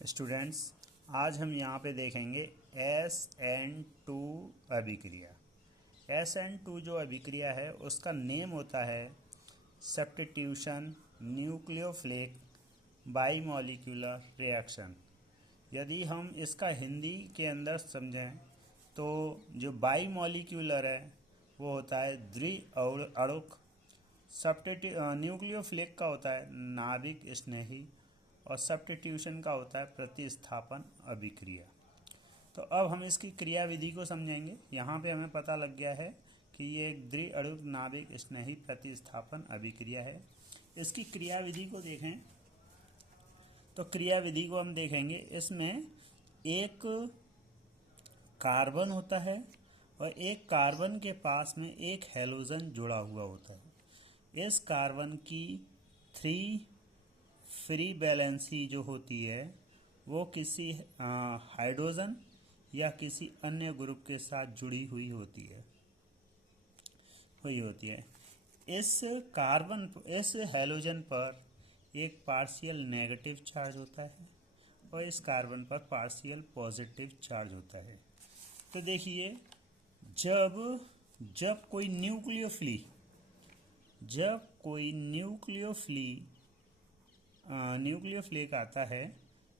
Students, आज हम यहाँ पे देखेंगे SN2 अभिक्रिया। SN2 जो अभिक्रिया है उसका नेम होता है सब्स्टिट्यूशन न्यूक्लियोफिलिक बाईमॉलिक्यूलर रिएक्शन। यदि हम इसका हिंदी के अंदर समझें तो जो बाईमॉलिक्यूलर है वो होता है द्विअणुक। न्यूक्लियोफिलिक का होता है नाभिक स्नेही और सब्स्टिट्यूशन का होता है प्रतिस्थापन अभिक्रिया। तो अब हम इसकी क्रिया विधि को समझेंगे। यहाँ पे हमें पता लग गया है कि ये एक द्विअणुक नाभिक स्नेही प्रतिस्थापन अभिक्रिया है। इसकी क्रिया विधि को देखें तो क्रिया विधि को हम देखेंगे, इसमें एक कार्बन होता है और एक कार्बन के पास में एक हैलोजन जुड़ा हुआ होता है। इस कार्बन की 3 फ्री वैलेंसी जो होती है वो किसी हाइड्रोजन या किसी अन्य ग्रुप के साथ जुड़ी हुई होती है। इस हैलोजन पर एक पार्शियल नेगेटिव चार्ज होता है और इस कार्बन पर पार्शियल पॉजिटिव चार्ज होता है। तो देखिए, जब कोई न्यूक्लियोफिलिक आता है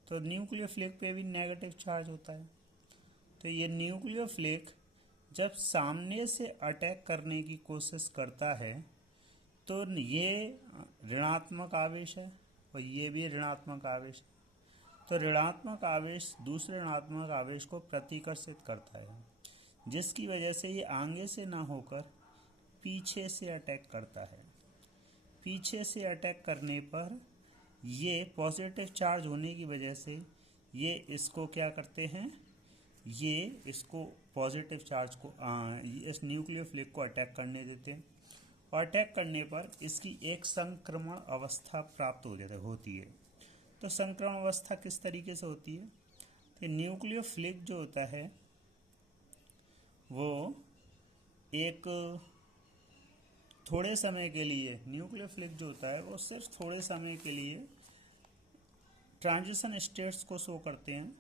तो न्यूक्लियोफिलिक पे भी नेगेटिव चार्ज होता है। तो ये न्यूक्लियोफिलिक जब सामने से अटैक करने की कोशिश करता है तो ये ऋणात्मक आवेश है और ये भी ऋणात्मक आवेश है। तो ऋणात्मक आवेश दूसरे ऋणात्मक आवेश को प्रतिकर्षित करता है, जिसकी वजह से ये आगे से ना होकर पीछे से अटैक करता है। पीछे से अटैक करने पर ये पॉजिटिव चार्ज होने की वजह से ये इसको क्या करते हैं, ये इसको पॉजिटिव चार्ज को इस न्यूक्लियोफिलिक को अटैक करने देते हैं और अटैक करने पर इसकी एक संक्रमण अवस्था प्राप्त होती है। तो संक्रमण अवस्था किस तरीके से होती है? तो न्यूक्लियोफिलिक जो होता है वो एक थोड़े समय के लिए न्यूक्लियोफिलिक जो होता है वो सिर्फ थोड़े समय के लिए ट्रांजिशन स्टेट्स को शो करते हैं।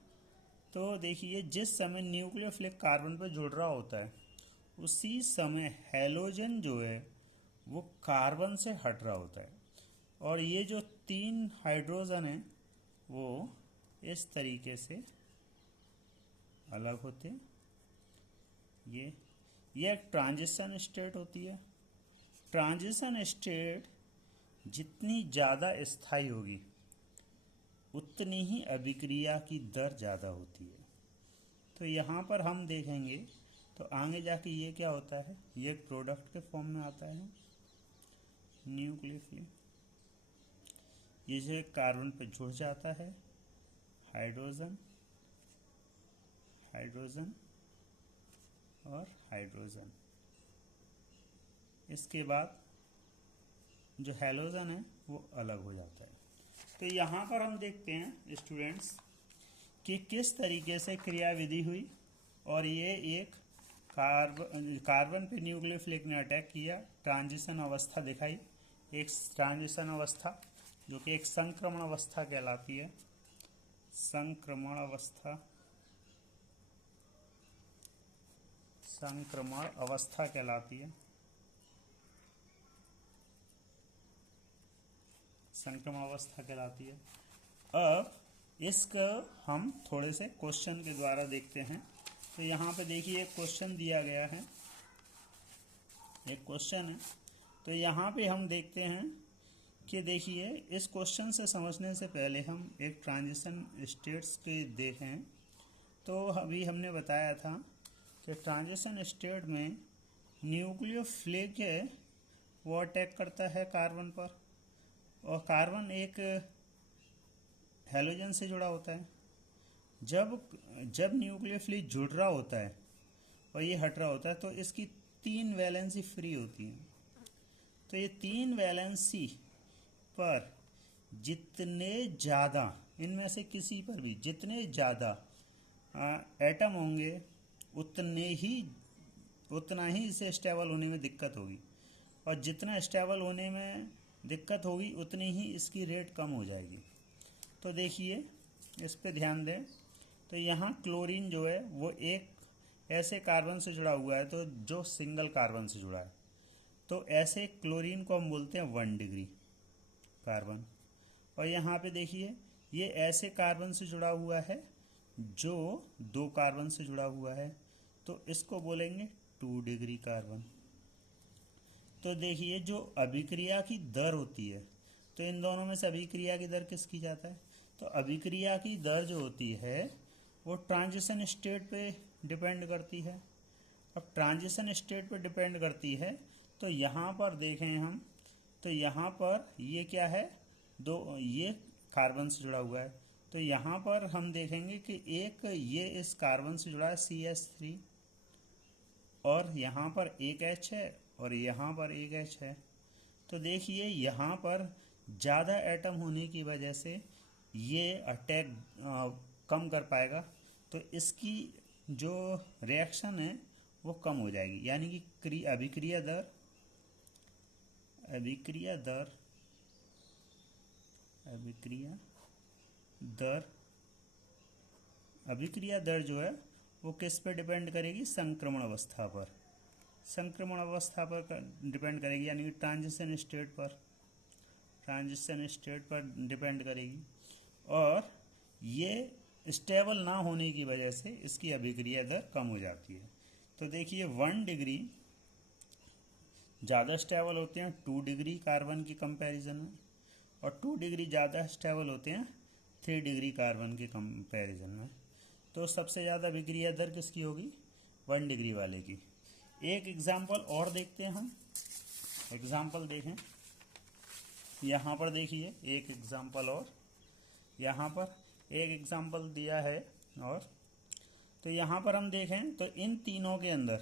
तो देखिए, जिस समय न्यूक्लियोफिलिक कार्बन पर जुड़ रहा होता है उसी समय हैलोजन जो है वो कार्बन से हट रहा होता है और ये जो 3 हाइड्रोजन हैं वो इस तरीके से अलग होते हैं। ये एक ट्रांजिशन स्टेट होती है। ट्रांजिशन स्टेट जितनी ज़्यादा स्थायी होगी उतनी ही अभिक्रिया की दर ज़्यादा होती है। तो यहाँ पर हम देखेंगे तो आगे जाके ये क्या होता है, ये एक प्रोडक्ट के फॉर्म में आता है न्यूक्लियोफिलिक। ये कार्बन पे जुड़ जाता है हाइड्रोजन और हाइड्रोजन। इसके बाद जो हैलोजन है वो अलग हो जाता है। तो यहाँ पर हम देखते हैं स्टूडेंट्स कि किस तरीके से क्रिया विधि हुई और ये एक कार्बन पे न्यूक्लियोफिलिक ने अटैक किया, ट्रांजिशन अवस्था दिखाई, एक ट्रांजिशन अवस्था जो कि एक संक्रमण अवस्था कहलाती है। संक्रमण अवस्था कहलाती है। संक्रमण अवस्था कहलाती है। अब इसका हम थोड़े से क्वेश्चन के द्वारा देखते हैं। तो यहाँ पे देखिए एक क्वेश्चन दिया गया है, एक क्वेश्चन है। तो यहाँ पे हम देखते हैं कि देखिए, इस क्वेश्चन से समझने से पहले हम एक ट्रांजिशन स्टेट्स के देखें। तो अभी हमने बताया था कि ट्रांजिशन स्टेट में न्यूक्लियोफिलिक है वो अटैक करता है कार्बन पर और कार्बन एक हैलोजन से जुड़ा होता है। जब न्यूक्लियोफिलिक जुड़ रहा होता है और ये हट रहा होता है तो इसकी 3 वैलेंसी फ्री होती हैं। तो ये 3 वैलेंसी पर जितने ज़्यादा, इनमें से किसी पर भी जितने ज़्यादा एटम होंगे उतना ही इसे स्टेबल होने में दिक्कत होगी और जितना स्टेबल होने में दिक्कत होगी उतनी ही इसकी रेट कम हो जाएगी। तो देखिए, इस पे ध्यान दें। तो यहाँ क्लोरीन जो है वो एक ऐसे कार्बन से जुड़ा हुआ है तो जो सिंगल कार्बन से जुड़ा है, तो ऐसे क्लोरीन को हम बोलते हैं 1 डिग्री कार्बन। और यहाँ पे देखिए ये ऐसे कार्बन से जुड़ा हुआ है जो 2 कार्बन से जुड़ा हुआ है, तो इसको बोलेंगे 2 डिग्री कार्बन। तो देखिए जो अभिक्रिया की दर होती है, तो इन दोनों में से अभिक्रिया की दर किसकी जाता है, तो अभिक्रिया की दर जो होती है वो ट्रांजिशन स्टेट पे डिपेंड करती है। अब ट्रांजिशन स्टेट पे डिपेंड करती है, तो यहाँ पर देखें हम, तो यहाँ पर ये क्या है, ये कार्बन से जुड़ा हुआ है, तो यहाँ पर हम देखेंगे कि एक ये इस कार्बन से जुड़ा है CH3, और यहाँ पर एक H है और यहाँ पर एक H है। तो देखिए यहाँ पर ज़्यादा एटम होने की वजह से ये अटैक कम कर पाएगा, तो इसकी जो रिएक्शन है वो कम हो जाएगी, यानी कि अभिक्रिया दर जो है वो किस पर डिपेंड करेगी, संक्रमण अवस्था पर डिपेंड करेगी, यानी कि ट्रांजिशन स्टेट पर डिपेंड करेगी। और ये स्टेबल ना होने की वजह से इसकी अभिक्रिया दर कम हो जाती है। तो देखिए 1 डिग्री ज़्यादा स्टेबल होते हैं 2 डिग्री कार्बन की कंपैरिजन में, और 2 डिग्री ज़्यादा स्टेबल होते हैं 3 डिग्री कार्बन के कंपैरिजन में। तो सबसे ज़्यादा अभिक्रिया दर किसकी होगी, 1 डिग्री वाले की। एक एग्जाम्पल और देखते हैं हम, एग्जाम्पल देखें, यहाँ पर देखिए एक एग्जाम्पल और, यहाँ पर एक एग्जाम्पल दिया है। और तो यहाँ पर हम देखें तो इन तीनों के अंदर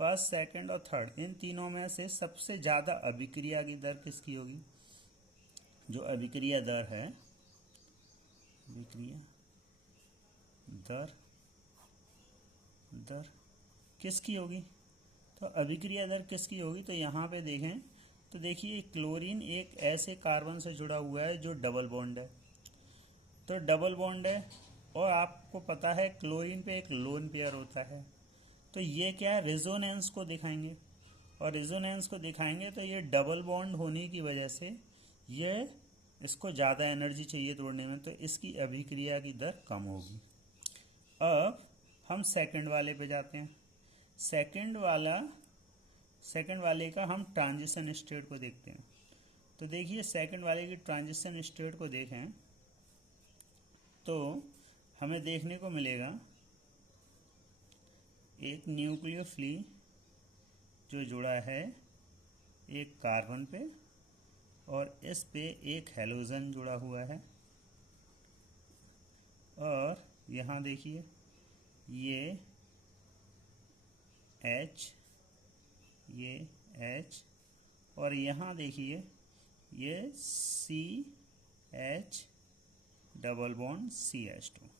फर्स्ट, सेकंड और थर्ड, इन तीनों में से सबसे ज़्यादा अभिक्रिया की दर किसकी होगी, जो अभिक्रिया दर है, अभिक्रिया दर किसकी होगी, तो अभिक्रिया दर किसकी होगी, तो यहाँ पे देखें तो देखिए क्लोरीन एक ऐसे कार्बन से जुड़ा हुआ है जो डबल बॉन्ड है, तो डबल बॉन्ड है, और आपको पता है क्लोरीन पे एक लोन पेयर होता है, तो ये क्या है, रेजोनेंस को दिखाएंगे, और रेजोनेंस को दिखाएंगे तो ये डबल बॉन्ड होने की वजह से ये इसको ज़्यादा एनर्जी चाहिए तोड़ने में, तो इसकी अभिक्रिया की दर कम होगी। अब हम सेकंड वाले पे जाते हैं। सेकंड वाले का हम ट्रांजिशन स्टेट को देखते हैं। तो देखिए सेकंड वाले की ट्रांजिशन स्टेट को देखें तो हमें देखने को मिलेगा एक न्यूक्लियोफिली जो जुड़ा है एक कार्बन पे, और इस पे एक हैलोजन जुड़ा हुआ है, और यहाँ देखिए ये H, और यहाँ देखिए ये CH डबल बॉन्ड CH2।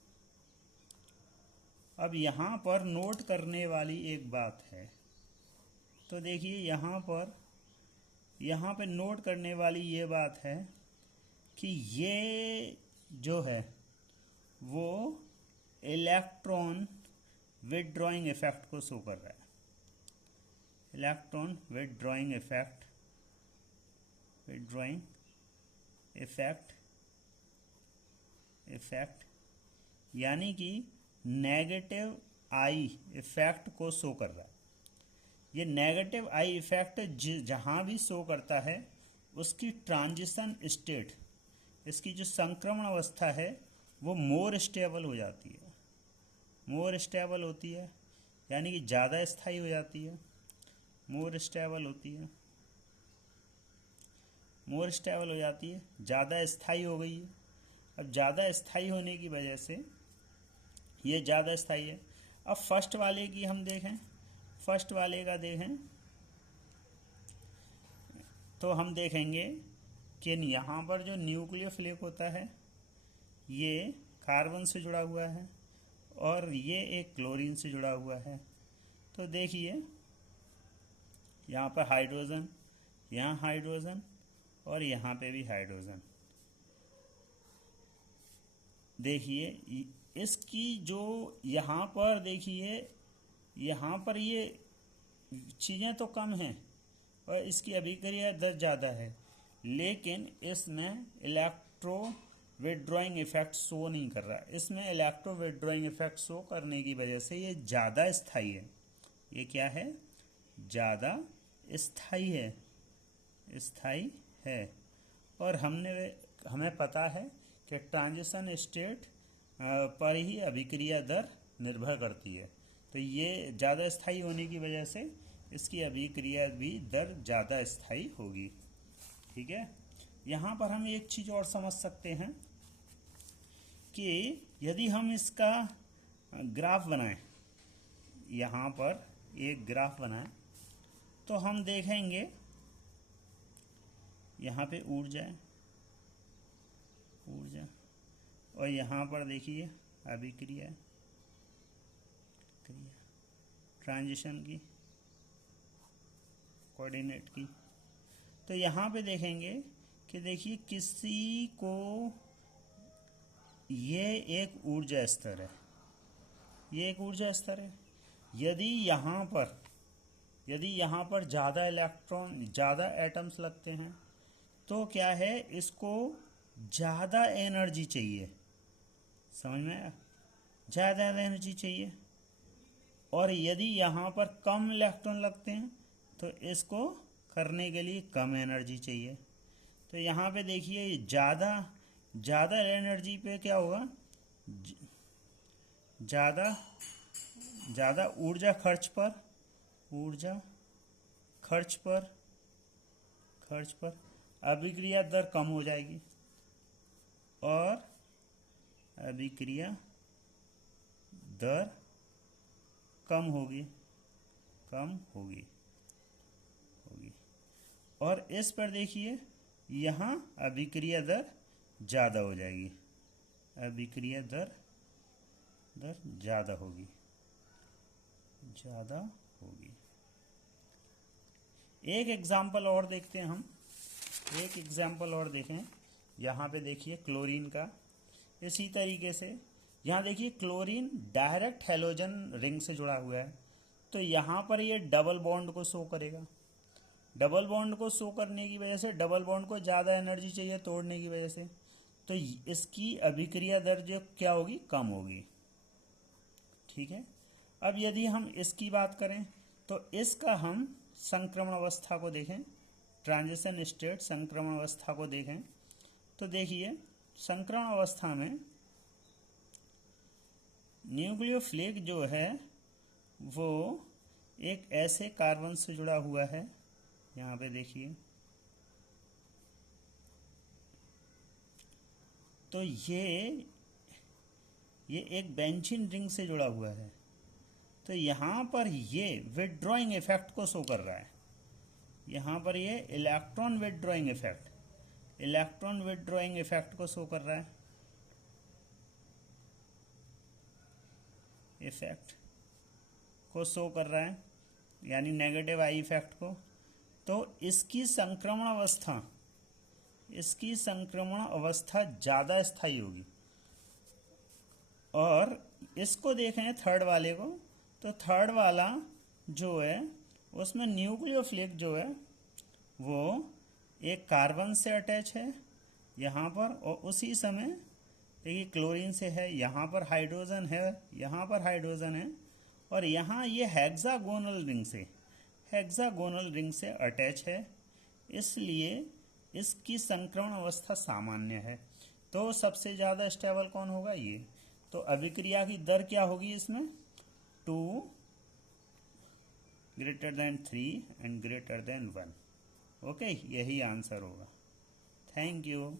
अब यहाँ पर नोट करने वाली एक बात है, तो देखिए यहाँ पे नोट करने वाली ये बात है कि ये जो है वो इलेक्ट्रॉन विथड्रॉइंग इफेक्ट को शो कर रहा है, इलेक्ट्रॉन विथड्रॉइंग इफेक्ट यानी कि नेगेटिव आई इफेक्ट को शो कर रहा है। ये नेगेटिव आई इफेक्ट जहाँ भी शो करता है उसकी ट्रांजिशन स्टेट, इसकी जो संक्रमण अवस्था है वो मोर स्टेबल हो जाती है, मोर स्टेबल होती है, यानी कि ज़्यादा स्थायी हो जाती है, मोर स्टेबल होती है, मोर स्टेबल हो जाती है, ज़्यादा स्थायी हो गई है। अब ज़्यादा स्थायी होने की वजह से ये ज़्यादा स्थायी है। अब फर्स्ट वाले की हम देखें, फर्स्ट वाले का देखें तो हम देखेंगे कि यहाँ पर जो न्यूक्लियोफिलिक होता है ये कार्बन से जुड़ा हुआ है और ये एक क्लोरीन से जुड़ा हुआ है। तो देखिए यहाँ पर हाइड्रोजन, यहाँ हाइड्रोजन और यहाँ पे भी हाइड्रोजन, देखिए इसकी जो यहाँ पर देखिए, यहाँ पर ये चीज़ें तो कम हैं और इसकी अभिक्रिया दर ज़्यादा है, लेकिन इसमें इलेक्ट्रो विथड्रॉइंग इफेक्ट शो नहीं कर रहा। इसमें इलेक्ट्रो विथड्रॉइंग इफेक्ट शो करने की वजह से ये ज़्यादा स्थायी है। ये क्या है? ज़्यादा स्थायी है, स्थायी है। और हमें पता है कि ट्रांजिशन स्टेट पर ही अभिक्रिया दर निर्भर करती है। तो ये ज़्यादा स्थायी होने की वजह से इसकी अभिक्रिया भी दर ज़्यादा स्थायी होगी। ठीक है। यहाँ पर हम एक चीज़ और समझ सकते हैं कि यदि हम इसका ग्राफ बनाएं, यहाँ पर एक ग्राफ बनाएं, तो हम देखेंगे यहाँ पे ऊर्जा और यहाँ पर देखिए अभिक्रिया ट्रांजिशन की कोऑर्डिनेट की। तो यहाँ पे देखेंगे कि देखिए किसी को ये एक ऊर्जा स्तर है, ये एक ऊर्जा स्तर है। यदि यहाँ पर ज़्यादा इलेक्ट्रॉन, ज़्यादा एटम्स लगते हैं तो क्या है, इसको ज़्यादा एनर्जी चाहिए। समझ में आया? ज़्यादा एनर्जी चाहिए। और यदि यहाँ पर कम इलेक्ट्रॉन लगते हैं तो इसको करने के लिए कम एनर्जी चाहिए। तो यहाँ पे देखिए ज़्यादा एनर्जी पे क्या होगा, ज़्यादा ऊर्जा खर्च पर अभिक्रिया दर कम हो जाएगी और अभिक्रिया दर कम होगी। और इस पर देखिए यहाँ अभिक्रिया दर ज़्यादा हो जाएगी, अभिक्रिया दर ज़्यादा होगी। एक एग्जाम्पल और देखते हैं हम, एक एग्जाम्पल और देखें। यहाँ पे देखिए क्लोरीन का इसी तरीके से, यहाँ देखिए क्लोरीन डायरेक्ट हैलोजन रिंग से जुड़ा हुआ है, तो यहाँ पर ये डबल बॉन्ड को शो करेगा। डबल बॉन्ड को शो करने की वजह से डबल बॉन्ड को ज़्यादा एनर्जी चाहिए तोड़ने की वजह से, तो इसकी अभिक्रिया दर जो क्या होगी, कम होगी। ठीक है। अब यदि हम इसकी बात करें तो इसका हम संक्रमण अवस्था को देखें, ट्रांजिशन स्टेट संक्रमण अवस्था को देखें, तो देखिए संक्रमण अवस्था में न्यूक्लियोफिलिक जो है वो एक ऐसे कार्बन से जुड़ा हुआ है, यहाँ पे देखिए, तो ये एक बेंजीन रिंग से जुड़ा हुआ है। तो यहाँ पर ये विथड्रॉइंग इफेक्ट को शो कर रहा है। यहाँ पर ये इलेक्ट्रॉन विथड्रॉइंग इफेक्ट को शो कर रहा है, यानी नेगेटिव आई इफेक्ट को। तो इसकी संक्रमण अवस्था ज़्यादा स्थायी होगी। और इसको देखें थर्ड वाले को, तो थर्ड वाला जो है उसमें न्यूक्लियोफिलिक जो है वो एक कार्बन से अटैच है यहाँ पर, और उसी समय देखिए क्लोरीन से है, यहाँ पर हाइड्रोजन है, और यहाँ ये हेक्सागोनल रिंग से अटैच है, इसलिए इसकी संक्रमण अवस्था सामान्य है। तो सबसे ज़्यादा स्टेबल कौन होगा, ये। तो अभिक्रिया की दर क्या होगी इसमें, 2 > 3 and > 1। ओके, यही आंसर होगा। Thank you.